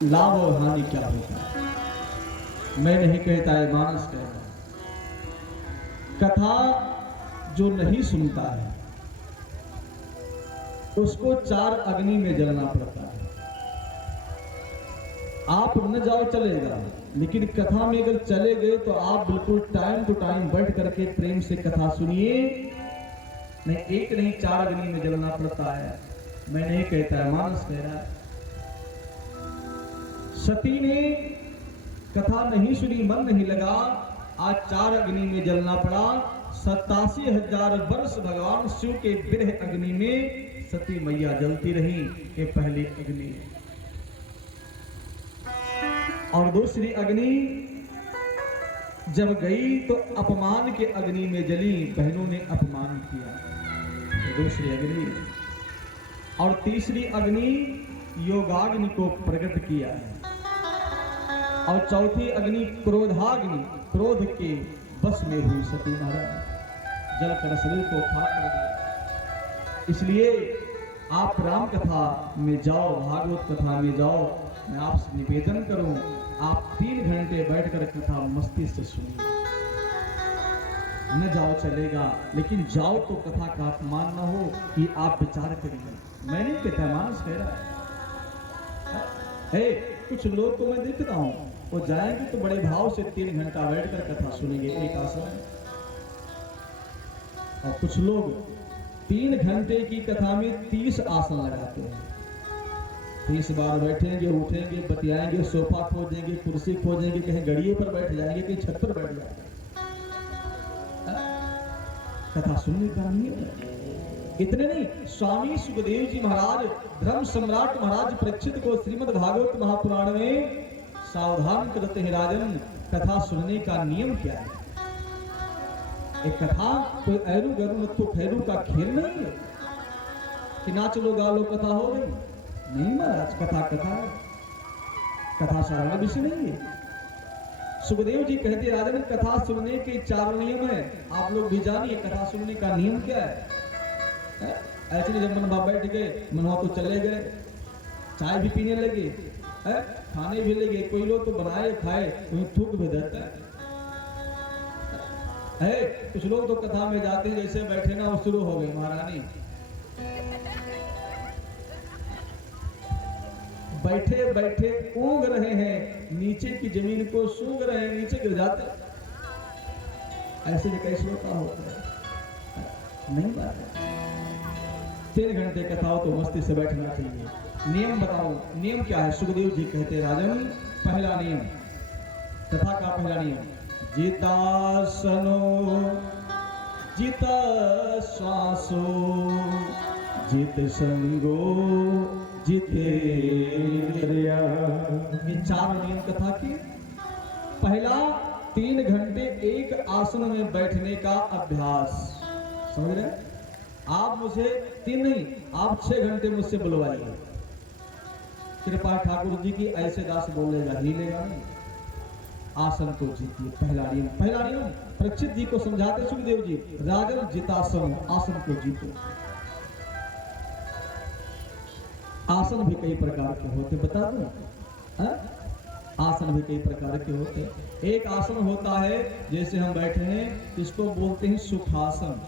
लाभ और हानि क्या होता है मैं नहीं कहता है, मानस कहता है। कथा जो नहीं सुनता है उसको चार अग्नि में जलना पड़ता है। आप न जाओ चलेगा, लेकिन कथा में अगर चले गए तो आप बिल्कुल टाइम टू टाइम बैठ करके प्रेम से कथा सुनिए। नहीं एक नहीं चार अग्नि में जलना पड़ता है। मैं नहीं कहता है, मानस कह रहा है। सती ने कथा नहीं सुनी, मन नहीं लगा, आज चार अग्नि में जलना पड़ा। 87,000 वर्ष भगवान शिव के विरह अग्नि में सती मैया जलती रही, ये पहली अग्नि। और दूसरी अग्नि जब गई तो अपमान के अग्नि में जली, बहनों ने अपमान किया, दूसरी अग्नि। और तीसरी अग्नि योगाग्नि को प्रकट किया है। और चौथी अग्नि क्रोधाग्नि, क्रोध के बस में हुई सती महाराज, जल कर शरीर को खाक कर दिया। इसलिए आप राम कथा में जाओ, भागवत कथा में जाओ। मैं आपसे निवेदन करूं, आप 3 घंटे बैठकर कथा मस्ती से सुनिए। न जाओ चलेगा, लेकिन जाओ तो कथा का अपमान न हो कि आप विचार करिए। मैं नहीं कहता, मानस कह रहा है। कुछ लोग को मैं देख रहा हूं, वो जाएंगे तो बड़े भाव से 3 घंटा बैठकर कथा सुनेंगे एक आसन। और कुछ लोग 3 घंटे की कथा में 30 आसन लगाते हैं। 30 बार बैठेंगे, उठेंगे, बतियाएंगे, सोफा खोजेंगे, कुर्सी खोजेंगे, कहीं गड़िए पर बैठ जाएंगे, कहीं छत पर बैठ जाएंगे। कथा सुनने का नियम है। इतने नहीं, स्वामी सुखदेव जी महाराज धर्म सम्राट महाराज परीक्षित को श्रीमद् भागवत महापुराण में सावधान करते हैं, राजन कथा सुनने का नियम क्या है। एक कथा कोई ऐरू गरु नत्थु खैरू का खेल नहीं है कि नाच लो गा लो कथा हो गई। नहीं महाराज, कथा कथा है, कथा साधारण विषय नहीं है। सुखदेव जी कहते राजन कथा सुनने के 4 नियम है, आप लोग भी जानिए कथा सुनने का नियम क्या है। ऐसे जब मन बाप बैठ गए, मनवा तो चले गए, चाय भी पीने लगे, खाने भी लगे। कोई लोग तो बनाए खाए, कोई थूक भी देता है। कुछ लोग तो कथा में जाते हैं, जैसे बैठे ना वो शुरू हो गए, महारानी बैठे बैठे ऊँग रहे हैं, नीचे की जमीन को सूंघ रहे हैं, नीचे गिर जाते। ऐसे भी कैसे होता होता है, नहीं बात है। 3 घंटे कथा हो तो मस्ती से बैठना चाहिए। नियम बताओ, नियम क्या है। सुखदेव जी कहते राजन, पहला नियम, कथा का पहला नियम, जितासनो जित श्वासो जित संगो जितेंद्रिया। ये 4 नियम कथा के। पहला, 3 घंटे एक आसन में बैठने का अभ्यास। समझ रहे? आप मुझे 3 नहीं, आप 6 घंटे मुझसे बुलवाइए। कृपा ठाकुर जी की ऐसे दास बोलेगा, हिलेगा नहीं। आसन को जीतिए, पहला नियम। पहला नियम परीक्षित जी को समझाते सुखदेव जी, राजन जितासन, आसन को जीतो। आसन भी कई प्रकार के होते, बता दो। आसन भी कई प्रकार के होते। एक आसन होता है जैसे हम बैठे हैं, इसको बोलते हैं सुखासन।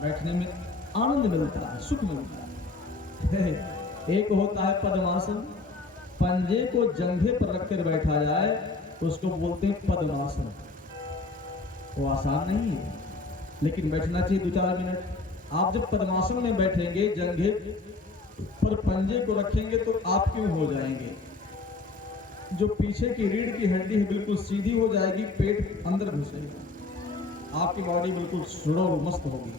बैठने में आनंद मिलता है, सुख मिलता है। एक होता है पद्मासन, पंजे को जंघे पर रखकर बैठा जाए तो उसको बोलते हैं पद्मासन। वो आसान नहीं है, लेकिन बैठना चाहिए 2-4 मिनट। आप जब पद्मासन में बैठेंगे, जंघे पर पंजे को रखेंगे तो आप क्यों हो जाएंगे। जो पीछे की रीढ़ की हड्डी है बिल्कुल सीधी हो जाएगी, पेट अंदर घुसेगा, आपकी बॉडी बिल्कुल सुडौल मस्त होगी।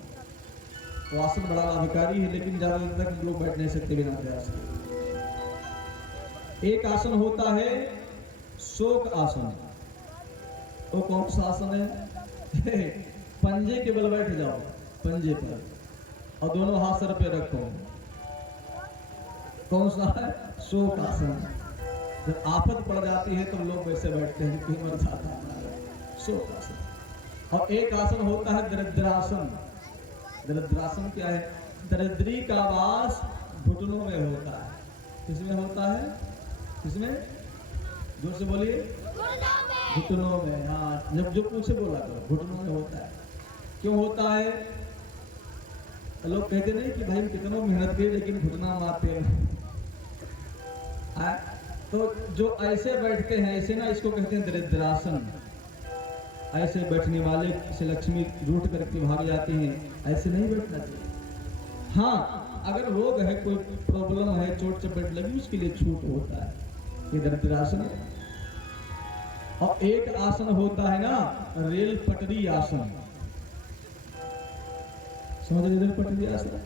तो आसन बड़ा लाभकारी है, लेकिन ज्यादा देर तक लोग बैठ नहीं सकते बिना प्रयास के। एक आसन होता है शोक आसन। वो कौन सा आसन है? पंजे के बल बैठ जाओ, पंजे पर, और दोनों हाथ सर पे रखो। कौन सा है? शोक आसन। जब आफत पड़ जाती है तो लोग वैसे बैठते हैं कि मर जाता है, शोक आसन। और एक आसन होता है दरिद्रासन। दरिद्रासन क्या है? दरिद्री का वास घुटनों में होता है। किसमें होता है? किसमें? जोर से बोलिए। घुटनों में। हाँ, जब जो पूछे बोला करो, घुटनों में होता है। क्यों होता है? लोग कहते नहीं कि भाई कितना मेहनत की लेकिन घुटना मारते हैं। तो जो ऐसे बैठते हैं, ऐसे ना, इसको कहते हैं दरिद्रासन। ऐसे बैठने वाले से लक्ष्मी रूठ करके भाग जाती हैं, ऐसे नहीं बैठना चाहिए। हाँ, अगर रोग है, कोई प्रॉब्लम है, चोट चपेट लगी, उसके लिए छूट होता है, ये दरिद्रासन है। और एक आसन होता है ना, रेल पटरी आसन। समझ रहे? रेल पटरी आसन।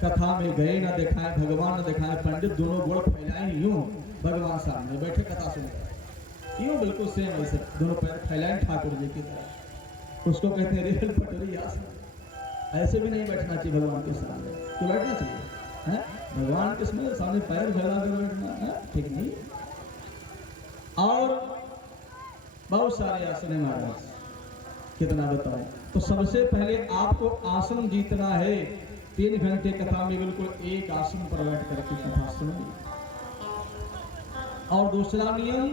कथा में गए ना दिखाए भगवान, न दिखाए पंडित, दोनों गोड़ फैलाए यूं भगवान सामने बैठे कथा सुनकर, यूं बिल्कुल सेम ऐसे दोनों पैर फैलाए ठाकुर जी की तरह। उसको कहते हैं रेल पटरी आसन। ऐसे भी नहीं बैठना चाहिए भगवान के सामने। तो बैठना चाहिए है भगवान के सामने पैर फैला कर बैठना है, ठीक नहीं। और बहुत सारे आसन है महाराज, कितना बताएं। तो सबसे पहले आपको आसन जीतना है। 3 घंटे कथा में बिल्कुल एक आसन पर बैठ करके कथा सुनिए। और दूसरा नियम,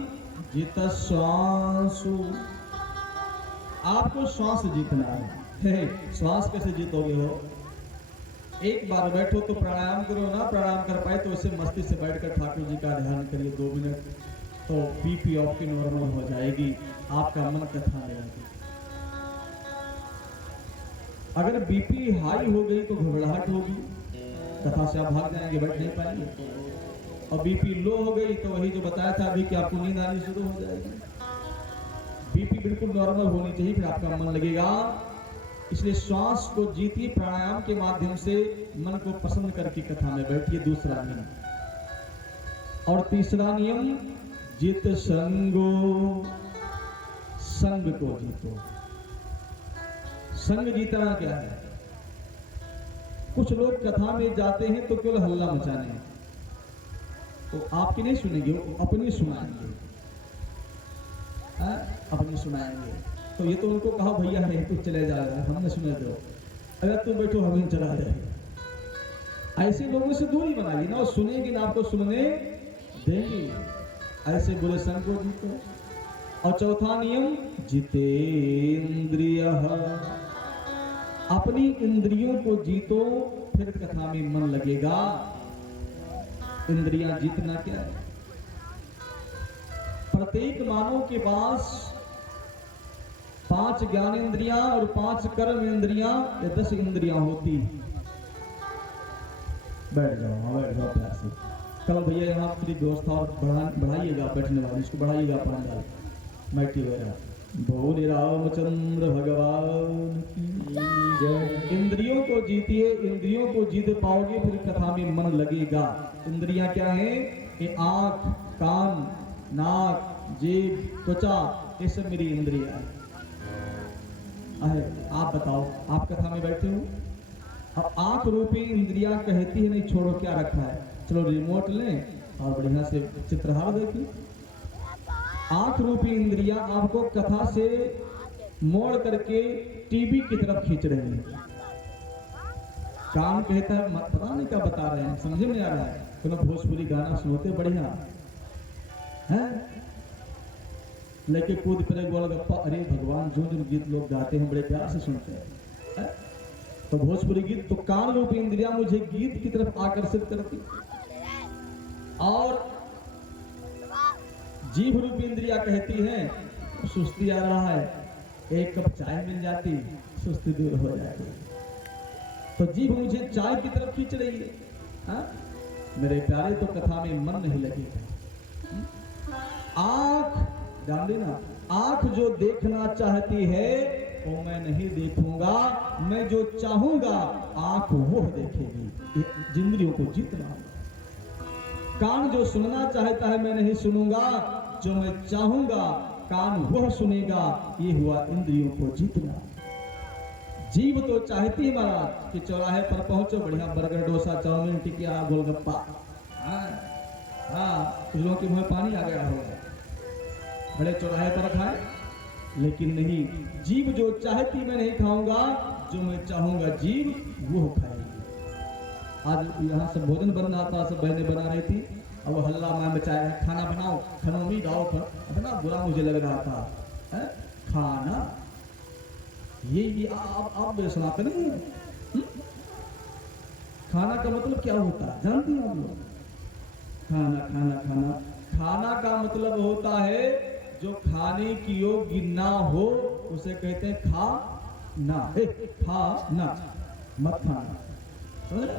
जित श्वास। आपको श्वास जीतना है। श्वास कैसे जीतोगे हो? एक बार बैठो तो प्राणायाम करो ना, प्राणायाम कर पाए तो इसे मस्ती से बैठकर ठाकुर जी का ध्यान करिए 2 मिनट, तो बीपी आपकी नॉर्मल हो जाएगी, आपका मन कथा में लगेगा। अगर बीपी हाई हो गई तो घबराहट होगी, कथा से आप भाग जाएंगे, बैठ नहीं पाएंगे। और बीपी लो हो गई तो वही जो बताया था अभी कि आपको नींद आनी शुरू हो जाएगी। बीपी बिल्कुल नॉर्मल होनी चाहिए, फिर आपका मन लगेगा। इसलिए श्वास को जीतिए, प्राणायाम के माध्यम से मन को पसंद करके कथा में बैठिए। दूसरा नियम। और तीसरा नियम, जित संगो। संग को जीतो। संग जीतना क्या है? कुछ लोग कथा में जाते हैं तो केवल हल्ला मचाने, तो आपकी नहीं सुनेंगे, वो अपनी सुनाएंगे। अपनी सुनाएंगे। तो ये तो उनको कहा भैया है तू चले जा रहा है, हमने सुने दो, अगर तुम बैठो हम ही चला जाएगा। ऐसे लोगों से दूरी बनाइए ना, और सुनेंगे ना आपको सुनने देंगे। ऐसे बुरे संग को जीतो। और चौथा नियम, जितेंद्रिय। अपनी इंद्रियों को जीतो, फिर कथा में मन लगेगा। इंद्रियां जीतना क्या है? प्रत्येक मानव के पास 5 ज्ञानेंद्रियां और 5 कर्म इंद्रियां या 10 इंद्रियां होती। बैठ जाओ, बैठ जाओ प्यार से। कल भैया यहाँ पूरी व्यवस्था और बढ़ाइएगा, बैठने वाली इसको बढ़ाइएगा, पंडाल मैटी वगैरह। बोले रामचंद्र भगवान की जय। इंद्रियों को जीतिए, इंद्रियों को जीत पाओगे फिर कथा में मन लगेगा। इंद्रियां क्या है? ये आंख, कान, नाक, जीभ, त्वचा, ये सब मेरी इंद्रियां है। आप बताओ, आप कथा में बैठे हो, अब आंख रूपी इंद्रियां कहती है नहीं छोड़ो, क्या रखा है, चलो रिमोट लें और बढ़िया से चित्रहार देखिए। आंख रूपी इंद्रियां आपको कथा से मोड़ करके टीवी की तरफ खींच रही है। कान कहता है पता नहीं क्या बता रहे हैं, समझ में आ रहा है, तो भोजपुरी गाना सुनते बढ़िया है, लेके कूद पड़े गोलगप्पा। अरे भगवान, जो जो गीत लोग गाते हैं बड़े प्यार से सुनते हैं, तो भोजपुरी गीत। तो कान रूपी इंद्रियां मुझे गीत की तरफ आकर्षित करती, और जीभ रूपी इंद्रिया कहती है सुस्ती आ रहा है, एक कप चाय मिल जाती सुस्ती दूर हो जाती। तो जीभ मुझे चाय की तरफ खींच रही है। हाँ? मेरे प्यारे, तो कथा में मन नहीं लगेगा। आंख जान लेना, आंख जो देखना चाहती है वो मैं नहीं देखूंगा, मैं जो चाहूंगा आंख वो देखेगी। इंद्रियों को जीतना। कान जो सुनना चाहता है मैं नहीं सुनूंगा, जो मैं चाहूंगा कान वह सुनेगा। ये हुआ इंद्रियों को जीतना। जीभ तो चाहती है महाराज कि चौराहे पर पहुंचो, बढ़िया बर्गर, डोसा, चाउमीन, टिकिया, गोलगप्पा। हाँ, कुछ लोगों के मुंह में पानी आ गया होगा, बड़े चौराहे पर खाए, लेकिन नहीं, जीभ जो चाहती मैं नहीं खाऊंगा, जो मैं चाहूंगा जीभ वो खाएगी। आज यहाँ सब भोजन बन रहा था, सब बहनें बना रही थी, अब वो हल्ला मैं मचाया, खाना बनाओ, खनौनी गाओ पर। अब ना बुरा मुझे लग रहा था, है? खाना ये आप सुनाते नहीं हैं? खाना का मतलब क्या होता है जानते हैं आप लोग? खाना खाना खाना खाना का मतलब होता है जो खाने की योग्य ना हो उसे कहते हैं खा ना। खा ना, मत खाना, समझ रहे?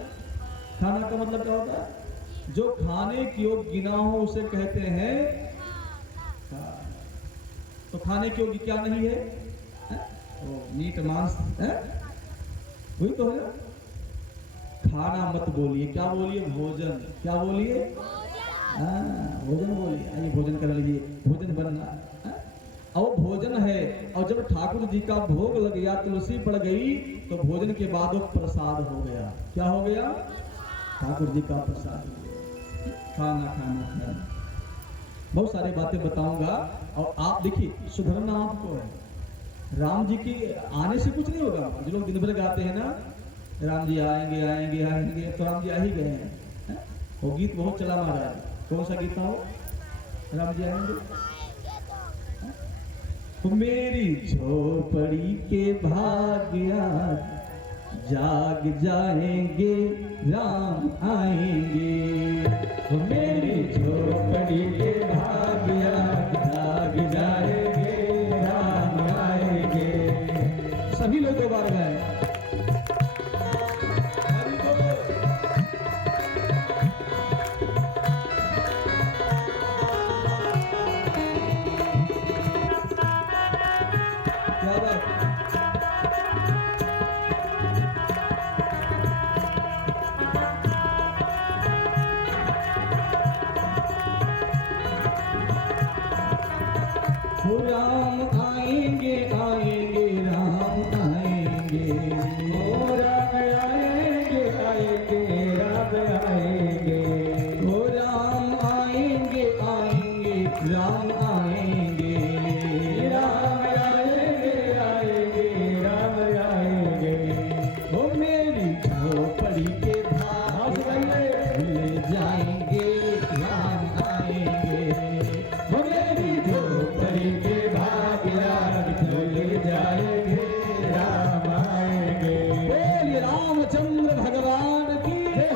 खाना का मतलब क्या होता है? जो खाने की योग्य ना हो उसे कहते हैं खा। तो खाने की योग्य क्या नहीं है? मीट मांस है, वही तो है। खाना मत बोलिए, क्या बोलिए? भोजन। क्या बोलिए? भोजन बोलिए। आइए भोजन कर लीजिए, भोजन बनना। और भोजन है, और जब ठाकुर जी का भोग लग गया, तुलसी पड़ गई, तो भोजन के बाद वो प्रसाद हो गया। क्या हो गया? ठाकुर जी का प्रसाद हो गया। खाना खाना खाना, बहुत सारी बातें बताऊंगा। और आप देखिए, सुधरना आपको है। राम जी की आने से कुछ नहीं होगा। जो लोग दिन भर गाते हैं ना, राम जी आएंगे आएंगे आएंगे, तो राम जी आ ही गए हैं। वो गीत बहुत चला मारा है। कौन सा गीत था वो? राम जी आएंगे तो मेरी झोपड़ी के भाग्या जाग जाएंगे, राम आएंगे। तो मेरी झोपड़ी के भाग्या जाग जाएंगे, राम आएंगे। सभी लोग दो बार गाए। राम आएंगे आएंगे, राम आएंगे। ओ राम आएंगे आएंगे, राम आएंगे। ओ राम आएंगे आएंगे, राम आएंगे। राम आएंगे आएंगे, राम आएंगे। ओ मेरी झोपड़ी के भाग भूल जाएंगे, राम आएंगे। ओ मेरी झोपड़ी के भूल जाएंगे, राम आएंगे। बोलिए रामचंद्र भगवान की जय।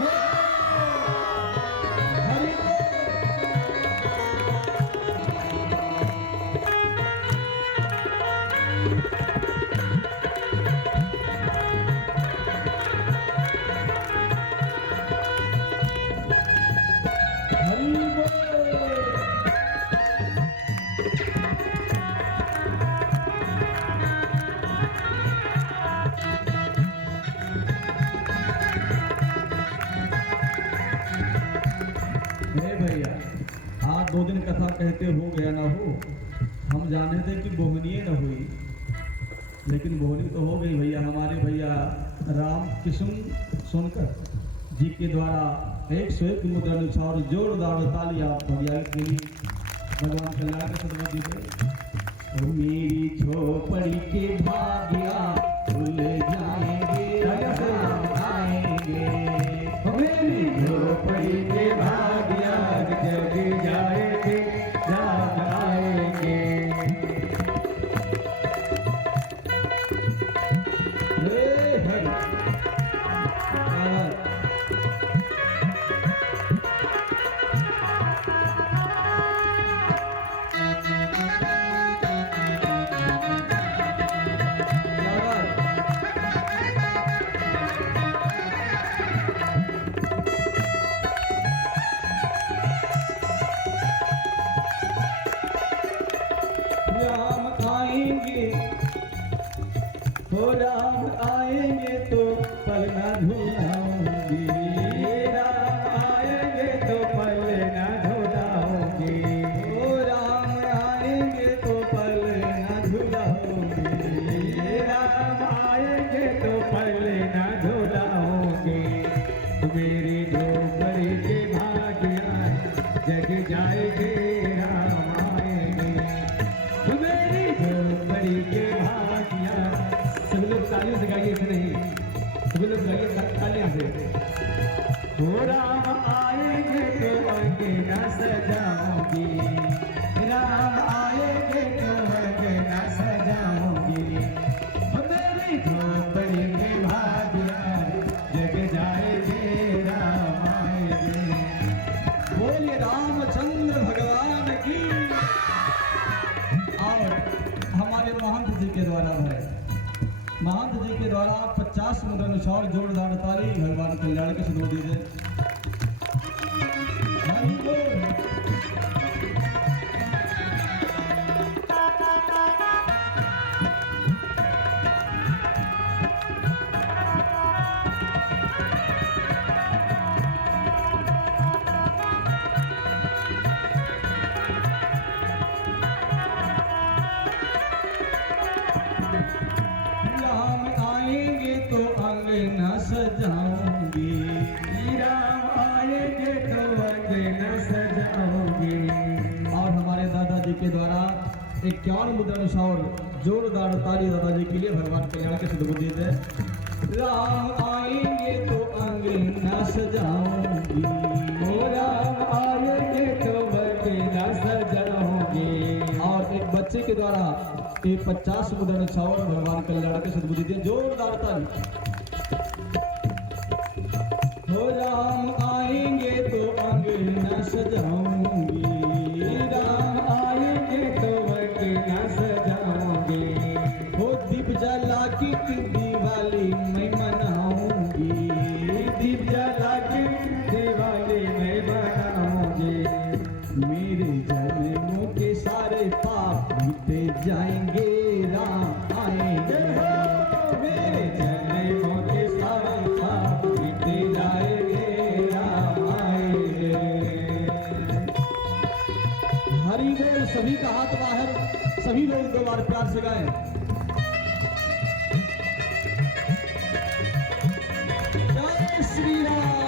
हरि भैया, आज 2 दिन कथा कहते हो गया ना हो। हम जाने थे कि बोहनी न हुई, लेकिन बोहनी तो हो गई भैया। हमारे भैया राम किशन सोनकर जी के द्वारा 101 मुद्रा निछावर जोरदार तालियां भैया के लिए। भगवान कल्याण के सदमा जी। मेरी झोपड़ी के भाग्या भूल जाएंगे, राम आएंगे। मेरी झोपड़ी के भाग्या जग जाएंगे, राम आएंगे। राम आएंगे, हो राम आएंगे तो पल ना धुलाऊंगी। राम आएंगे तो पल ना धुलाऊंगी। हो राम आएंगे तो पल ना धुलाऊंगी। राम आएंगे तो पल ना धुलाऊंगी। मेरी झोपड़ी के भाग्या जग जाएंगे, राम आएंगे। मेरी झोपड़ी के भाग्या। सब लोग तालियों से गाइए, ऐसे नहीं, सब लोग गाइए तालियां से। हो राम आएंगे तो आएंगे, 50 मुद्रानुसार जोरदार ताली भगवान कल्याण के सिद्धो दीजिए। हरि बोल। सजाऊंगी राम आएंगे तो अंगना सजाऊंगी। और हमारे दादाजी के द्वारा 51 मुद्रानुसार जोरदार ताली दादाजी के लिए भगवान कल्याण के सिद्ध बुद्धि दे। राम आएंगे तो अंगना सजाऊंगी, राम आएंगे तो अंगना सजाऊंगी। और एक बच्चे के द्वारा 50 मुद्रानुसार भगवान कल्याण के सिद्ध बुद्धि दे। जोरदार ताली। हो राम आएंगे तो अंगना सजाऊंगी, राम आएंगे तो अंगना सजाऊंगी। हो दीप जला की दिवाली मैं मनाऊंगी, दीप जला की दिवाली मैं मनाऊंगी। मेरे जन्मों के सारे पाप बीते जाएंगे, राम आएंगे। मेरे जन्मों के सारे पाप बीते जाएंगे, राम आएंगे। हरि बोल। सभी का हाथ बाहर, सभी लोग 2 बार प्यार से गाएं। जय श्री राम।